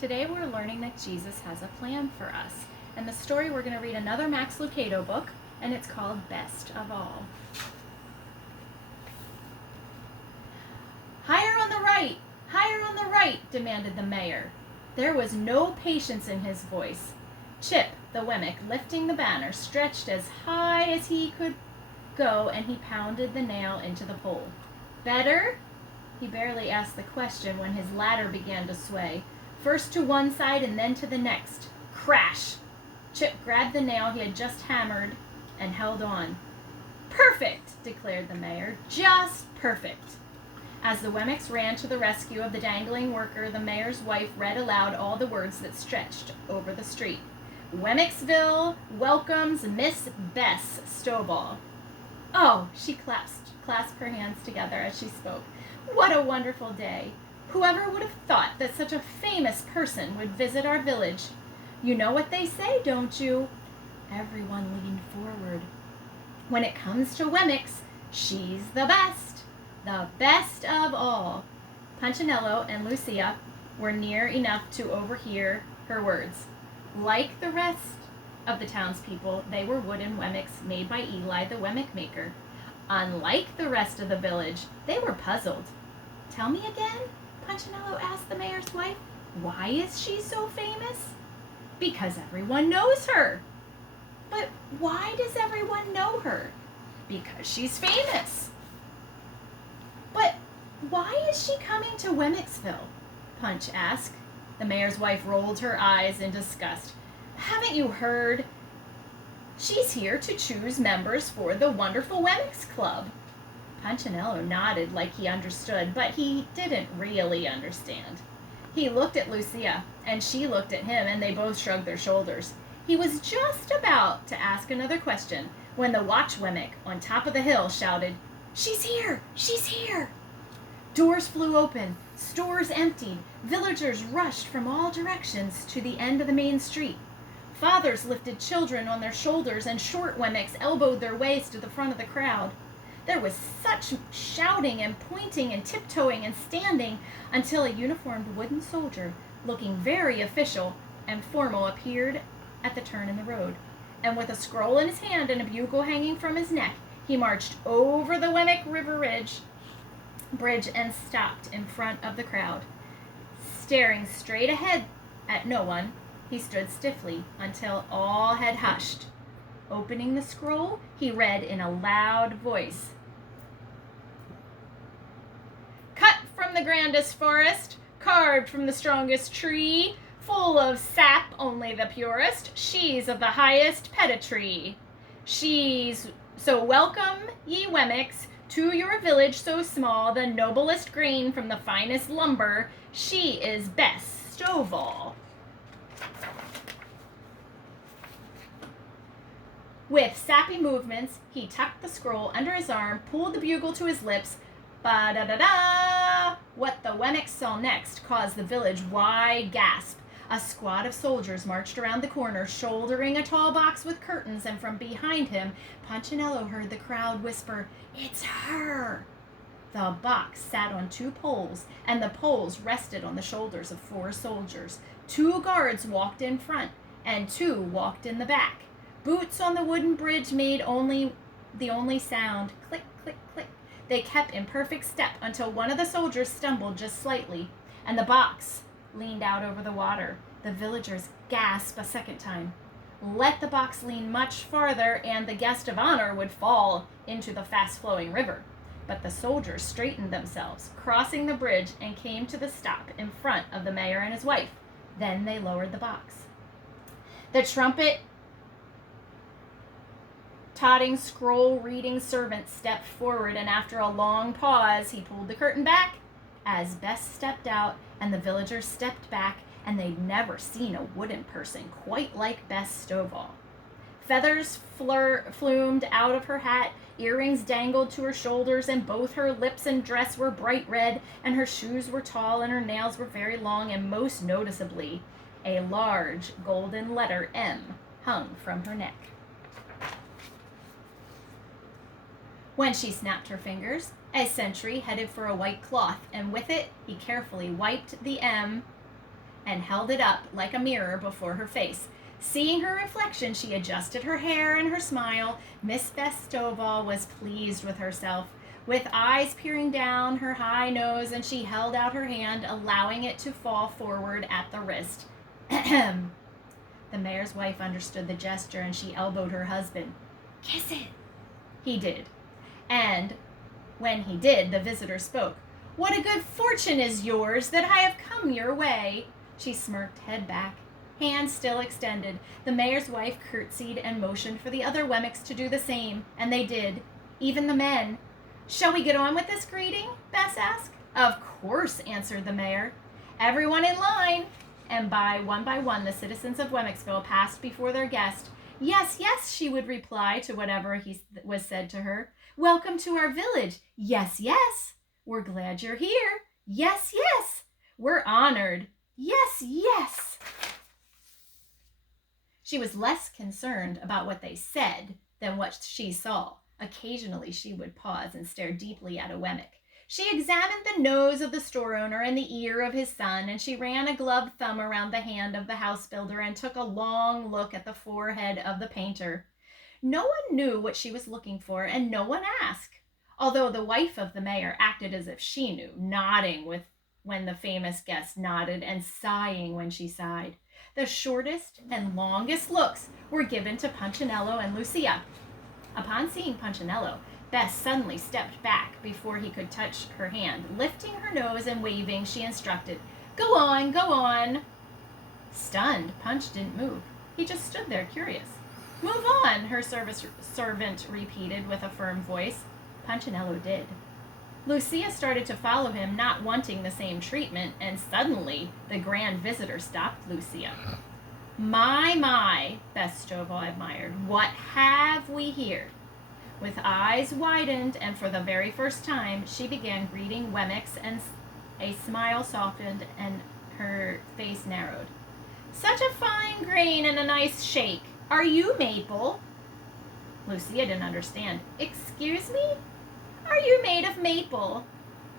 Today we're learning that Jesus has a plan for us. And the story, we're going to read another Max Lucado book, and it's called Best of All. Higher on the right, demanded the mayor. There was no patience in his voice. Chip, the Wemmick, lifting the banner, stretched as high as he could go, and he pounded the nail into the pole. Better? He barely asked the question when his ladder began to sway, first to one side and then to the next. Crash! Chip grabbed the nail he had just hammered and held on. Perfect, declared the mayor. Just perfect. As the Wemmicks ran to the rescue of the dangling worker, the mayor's wife read aloud all the words that stretched over the street. Wemmicksville welcomes Miss Bess Stovall. Oh, she clasped her hands together as she spoke. What a wonderful day. Whoever would have thought that such a famous person would visit our village? You know what they say, don't you? Everyone leaned forward. When it comes to Wemmicks, she's the best of all. Punchinello and Lucia were near enough to overhear her words. Like the rest of the townspeople, they were wooden Wemmicks made by Eli, the Wemmick maker. Unlike the rest of the village, they were puzzled. Tell me again, Punchinello asked the mayor's wife. Why is she so famous? Because everyone knows her. But why does everyone know her? Because she's famous. But why is she coming to Wemmicksville? Punch asked. The mayor's wife rolled her eyes in disgust. Haven't you heard? She's here to choose members for the Wonderful Wemmicks Club. Punchinello nodded like he understood, but he didn't really understand. He looked at Lucia, and she looked at him, and they both shrugged their shoulders. He was just about to ask another question when the watch Wemmick on top of the hill shouted, She's here! She's here! Doors flew open, stores emptied, villagers rushed from all directions to the end of the main street. Fathers lifted children on their shoulders, and short Wemmicks elbowed their ways to the front of the crowd. There was such shouting and pointing and tiptoeing and standing until a uniformed wooden soldier, looking very official and formal, appeared at the turn in the road. And with a scroll in his hand and a bugle hanging from his neck, he marched over the Wemmick River bridge and stopped in front of the crowd. Staring straight ahead at no one, he stood stiffly until all had hushed. Opening the scroll, he read in a loud voice. Cut from the grandest forest, carved from the strongest tree, full of sap only the purest, she's of the highest pedigree. So welcome, ye Wemmicks, to your village so small, the noblest grain from the finest lumber, she is Bess Stovall. With sappy movements, he tucked the scroll under his arm, pulled the bugle to his lips. Ba-da-da-da! What the Wemmicks saw next caused the village wide gasp. A squad of soldiers marched around the corner, shouldering a tall box with curtains, and from behind him, Punchinello heard the crowd whisper, It's her! The box sat on two poles, and the poles rested on the shoulders of 4 soldiers. 2 guards walked in front, and 2 walked in the back. Boots on the wooden bridge made the only sound, click, click, click. They kept in perfect step until one of the soldiers stumbled just slightly, and the box leaned out over the water. The villagers gasped a second time. Let the box lean much farther, and the guest of honor would fall into the fast-flowing river. But the soldiers straightened themselves, crossing the bridge, and came to the stop in front of the mayor and his wife. Then they lowered the box. The trumpet-todding, scroll-reading servant stepped forward, and after a long pause, he pulled the curtain back as Bess stepped out, and the villagers stepped back, and they'd never seen a wooden person quite like Bess Stovall. Feathers flumed out of her hat, earrings dangled to her shoulders, and both her lips and dress were bright red, and her shoes were tall, and her nails were very long, and most noticeably, a large golden letter M hung from her neck. When she snapped her fingers, a sentry headed for a white cloth, and with it he carefully wiped the M and held it up like a mirror before her face. Seeing her reflection, she adjusted her hair and her smile. Miss Beth Stovall was pleased with herself. With eyes peering down her high nose, and she held out her hand, allowing it to fall forward at the wrist. The mayor's wife understood the gesture, and she elbowed her husband. "Kiss it." He did. And when he did, the visitor spoke. "What a good fortune is yours that I have come your way." She smirked, head back, hands still extended. The mayor's wife curtsied and motioned for the other Wemmicks to do the same, and they did, even the men. "Shall we get on with this greeting?" Bess asked. "Of course," answered the mayor. "Everyone in line." And by one, the citizens of Wemmicksville passed before their guest. "Yes, yes," she would reply to whatever he was said to her. "Welcome to our village." "Yes, yes." "We're glad you're here." "Yes, yes." "We're honored." "Yes, yes." She was less concerned about what they said than what she saw. Occasionally she would pause and stare deeply at a Wemmick. She examined the nose of the store owner and the ear of his son, and she ran a gloved thumb around the hand of the house builder and took a long look at the forehead of the painter. No one knew what she was looking for, and no one asked, although the wife of the mayor acted as if she knew, nodding when the famous guest nodded and sighing when she sighed. The shortest and longest looks were given to Punchinello and Lucia. Upon seeing Punchinello, Bess suddenly stepped back before he could touch her hand. Lifting her nose and waving, she instructed, "Go on, go on." Stunned, Punch didn't move. He just stood there, curious. "Move on," her servant repeated with a firm voice. Punchinello did. Lucia started to follow him, not wanting the same treatment, and suddenly the grand visitor stopped Lucia. My, Beth Stovall admired. "What have we here?" With eyes widened, and for the very first time, she began greeting Wemmicks, and a smile softened and her face narrowed. "Such a fine grain and a nice shake. Are you maple?" Lucia didn't understand. "Excuse me? Are you made of maple?"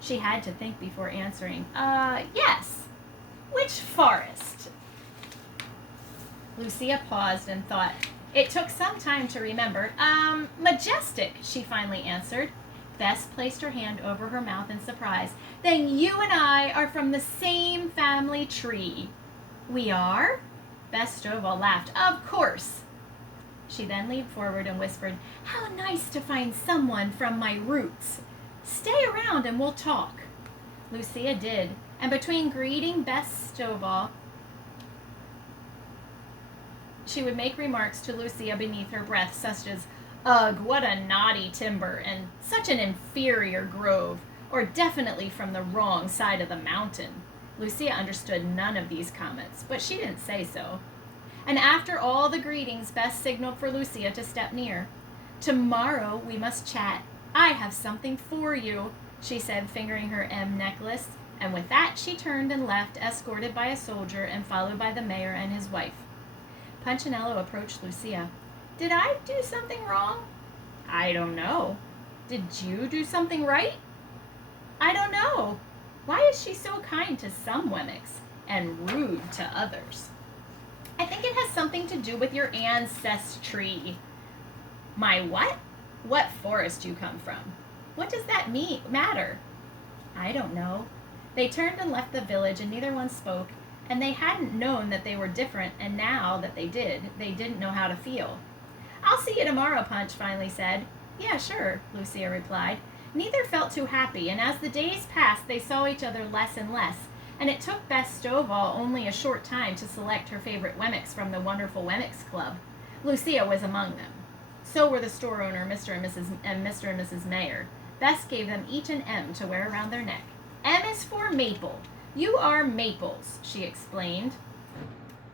She had to think before answering. Yes. "Which forest?" Lucia paused and thought. It took some time to remember. Majestic," she finally answered. Bess placed her hand over her mouth in surprise. "Then you and I are from the same family tree." "We are?" Bess Stovall laughed. "Of course." She then leaned forward and whispered, "How nice to find someone from my roots. Stay around and we'll talk." Lucia did, and between greeting Bess Stovall, she would make remarks to Lucia beneath her breath, such as, "Ugh, what a naughty timber, and such an inferior grove, or definitely from the wrong side of the mountain." Lucia understood none of these comments, but she didn't say so. And after all the greetings, Bess signaled for Lucia to step near. "Tomorrow we must chat. I have something for you," she said, fingering her M necklace, and with that she turned and left, escorted by a soldier and followed by the mayor and his wife. Punchinello approached Lucia. "Did I do something wrong?" "I don't know." "Did you do something right?" "I don't know. Why is she so kind to some Wemmicks and rude to others?" "I think it has something to do with your ancestry." "My what?" "What forest you come from." "What does that matter?" "I don't know." They turned and left the village, and neither one spoke, and they hadn't known that they were different, and now that they didn't know how to feel. "I'll see you tomorrow," Punch finally said. "Yeah, sure," Lucia replied. Neither felt too happy, and as the days passed, they saw each other less and less, and it took Bess Stovall only a short time to select her favorite Wemmicks from the Wonderful Wemmicks Club. Lucia was among them. So were the store owner, Mr. and Mrs. Mayer. Bess gave them each an M to wear around their neck. "M is for maple. You are maples," she explained,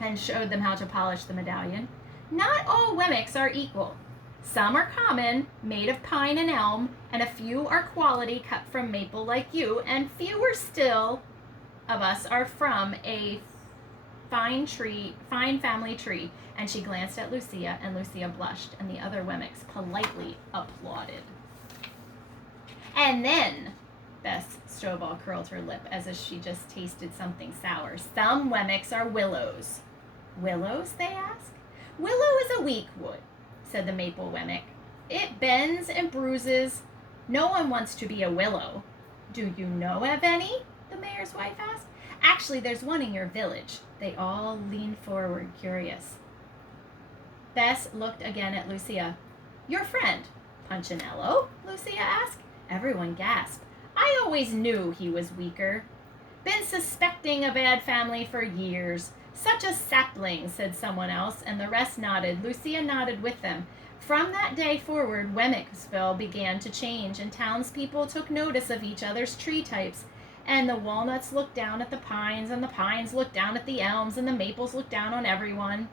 and showed them how to polish the medallion. "Not all Wemmicks are equal. Some are common, made of pine and elm, and a few are quality, cut from maple like you, and fewer still of us are from a fine family tree." And she glanced at Lucia, and Lucia blushed, and the other Wemmicks politely applauded. And then Bess Stovall curled her lip as if she just tasted something sour. Some Wemmicks are willows. Willows, they asked. Willow is a weak wood, said the maple Wemmick. It bends and bruises. No one wants to be a willow. Do you know of any? The mayor's wife asked. Actually, there's one in your village. They all leaned forward, curious. Bess looked again at Lucia. Your friend, Punchinello? Lucia asked. Everyone gasped. I always knew he was weaker. Been suspecting a bad family for years. Such a sapling, said someone else, and the rest nodded. Lucia nodded with them. From that day forward, Wemmicksville began to change, and townspeople took notice of each other's tree types. And the walnuts looked down at the pines, and the pines looked down at the elms, and the maples looked down on everyone.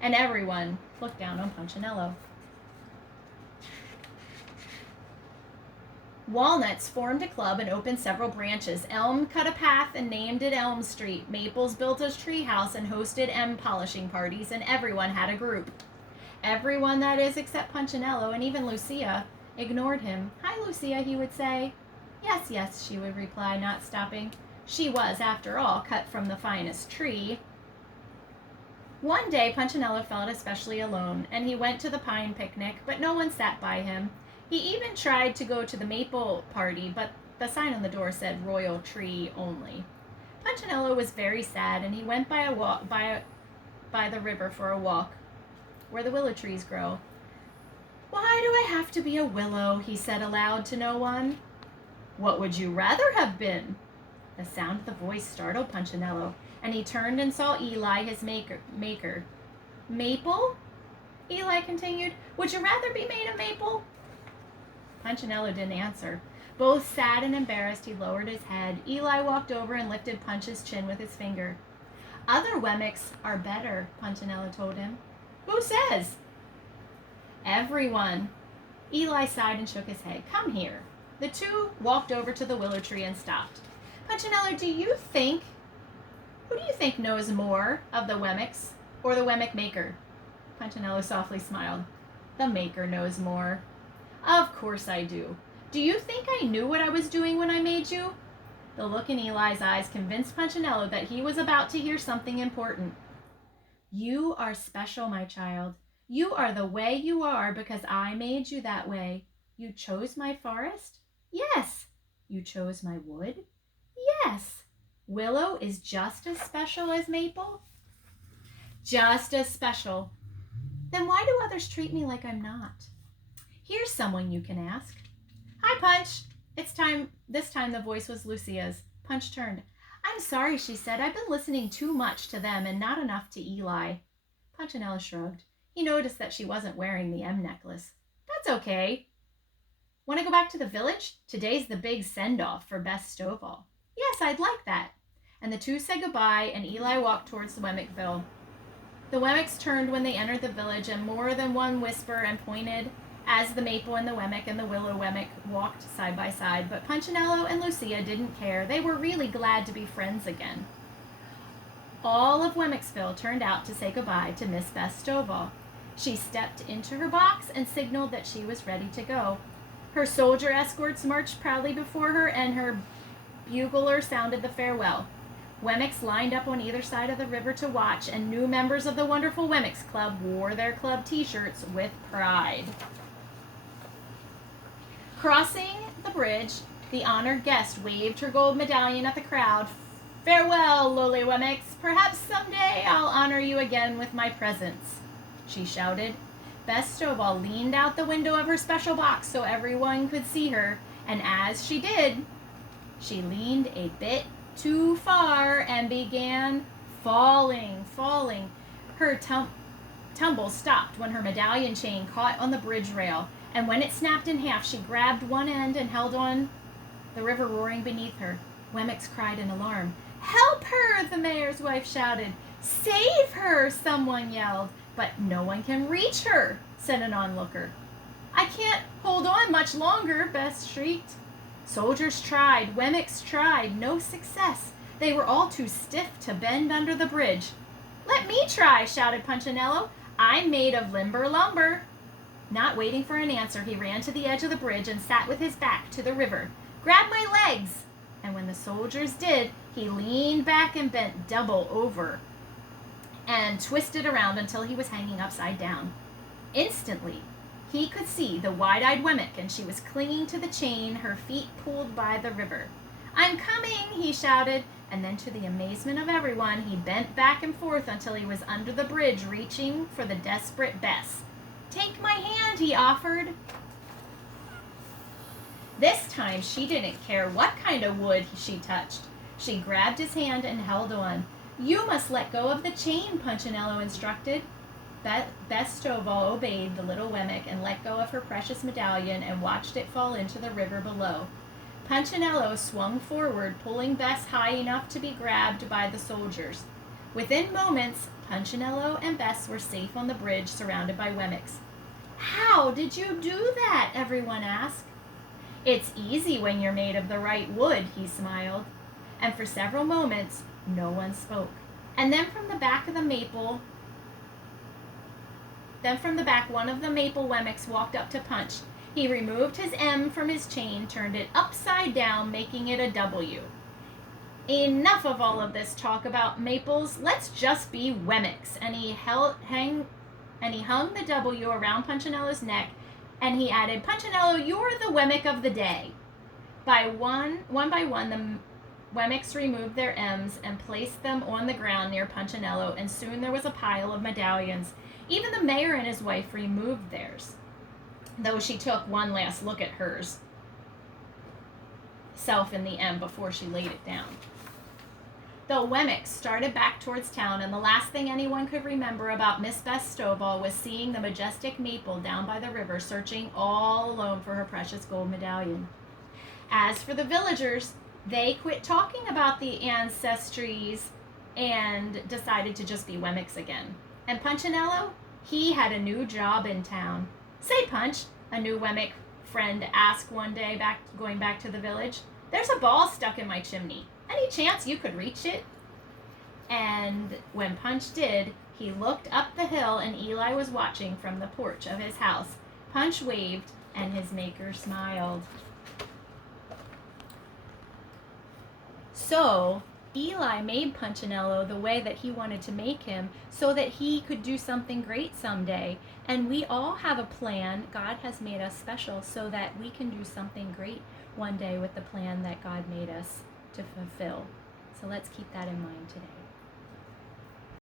And everyone looked down on Punchinello. Walnuts formed a club and opened several branches. Elm cut a path and named it Elm Street. Maples built a tree house and hosted polishing parties, and everyone had a group. Everyone, that is, except Punchinello, and even Lucia, ignored him. Hi, Lucia, he would say. Yes, yes, she would reply, not stopping. She was, after all, cut from the finest tree. One day, Punchinello felt especially alone, and he went to the pine picnic, but no one sat by him. He even tried to go to the maple party, but the sign on the door said Royal Tree only. Punchinello was very sad, and he went by the river for a walk, where the willow trees grow. Why do I have to be a willow? He said aloud to no one. What would you rather have been? The sound of the voice startled Punchinello, and he turned and saw Eli, his maker. Maple? Eli continued. Would you rather be made of maple? Punchinello didn't answer. Both sad and embarrassed, he lowered his head. Eli walked over and lifted Punch's chin with his finger. Other Wemmicks are better, Punchinello told him. Who says? Everyone. Eli sighed and shook his head. Come here. The two walked over to the willow tree and stopped. Punchinello, who do you think knows more of the Wemmicks or the Wemmick maker? Punchinello softly smiled. The maker knows more. Of course I do. Do you think I knew what I was doing when I made you? The look in Eli's eyes convinced Punchinello that he was about to hear something important. You are special, my child. You are the way you are because I made you that way. You chose my forest? Yes. You chose my wood? Yes. Willow is just as special as maple? Just as special. Then why do others treat me like I'm not? Here's someone you can ask. Hi, Punch. This time the voice was Lucia's. Punch turned. I'm sorry, she said. I've been listening too much to them and not enough to Eli. Punchinello shrugged. He noticed that she wasn't wearing the M necklace. That's okay. Want to go back to the village? Today's the big send-off for Bess Stovall. Yes, I'd like that. And the two said goodbye, and Eli walked towards the Wemmickville. The Wemmicks turned when they entered the village, and more than one whisper and pointed as the maple and the Wemmick and the willow Wemmick walked side by side, but Punchinello and Lucia didn't care. They were really glad to be friends again. All of Wemmicksville turned out to say goodbye to Miss Bess Stovall. She stepped into her box and signaled that she was ready to go. Her soldier escorts marched proudly before her, and her bugler sounded the farewell. Wemmicks lined up on either side of the river to watch, and new members of the wonderful Wemmicks Club wore their club t-shirts with pride. Crossing the bridge, the honored guest waved her gold medallion at the crowd. Farewell, lowly Wemmicks. Perhaps someday I'll honor you again with my presence, she shouted. Bess Stovall leaned out the window of her special box so everyone could see her, and as she did, she leaned a bit too far and began falling. Her tumble stopped when her medallion chain caught on the bridge rail, and when it snapped in half, she grabbed one end and held on, the river roaring beneath her. Wemmicks cried in alarm. Help her, the mayor's wife shouted. Save her, someone yelled. But no one can reach her, said an onlooker. I can't hold on much longer, Bess shrieked. Soldiers tried, Wemmicks tried, no success. They were all too stiff to bend under the bridge. Let me try, shouted Punchinello. I'm made of limber lumber. Not waiting for an answer, he ran to the edge of the bridge and sat with his back to the river. Grab my legs! And when the soldiers did, he leaned back and bent double over and twisted around until he was hanging upside down. Instantly, he could see the wide-eyed Wemmick, and she was clinging to the chain, her feet pulled by the river. I'm coming, he shouted, and then to the amazement of everyone, he bent back and forth until he was under the bridge, reaching for the desperate Bess. Take my hand, he offered. This time, she didn't care what kind of wood she touched. She grabbed his hand and held on. You must let go of the chain, Punchinello instructed. Bess Stovall obeyed the little Wemmick and let go of her precious medallion and watched it fall into the river below. Punchinello swung forward, pulling Bess high enough to be grabbed by the soldiers. Within moments, Punchinello and Bess were safe on the bridge, surrounded by Wemmicks. How did you do that? Everyone asked. It's easy when you're made of the right wood, he smiled. And for several moments, no one spoke. And then from the back, one of the maple Wemmicks walked up to Punch. He removed his M from his chain, turned it upside down, making it a W. Enough of all of this talk about maples. Let's just be Wemmicks. And he hung the W around Punchinello's neck, and he added, Punchinello, you're the Wemmick of the day. One by one, the Wemmicks removed their M's and placed them on the ground near Punchinello, and soon there was a pile of medallions. Even the mayor and his wife removed theirs, though she took one last look at hers self in the M before she laid it down. The Wemmicks started back towards town, and the last thing anyone could remember about Miss Bess Stovall was seeing the majestic maple down by the river, searching all alone for her precious gold medallion. As for the villagers, they quit talking about the ancestries and decided to just be Wemmicks again. And Punchinello, he had a new job in town. Say, Punch, a new Wemmick friend asked one day going back to the village, there's a ball stuck in my chimney. Any chance you could reach it? And when Punch did, he looked up the hill, and Eli was watching from the porch of his house. Punch waved, and his maker smiled. So, Eli made Punchinello the way that he wanted to make him so that he could do something great someday. And we all have a plan. God has made us special so that we can do something great one day with the plan that God made us to fulfill. So let's keep that in mind today.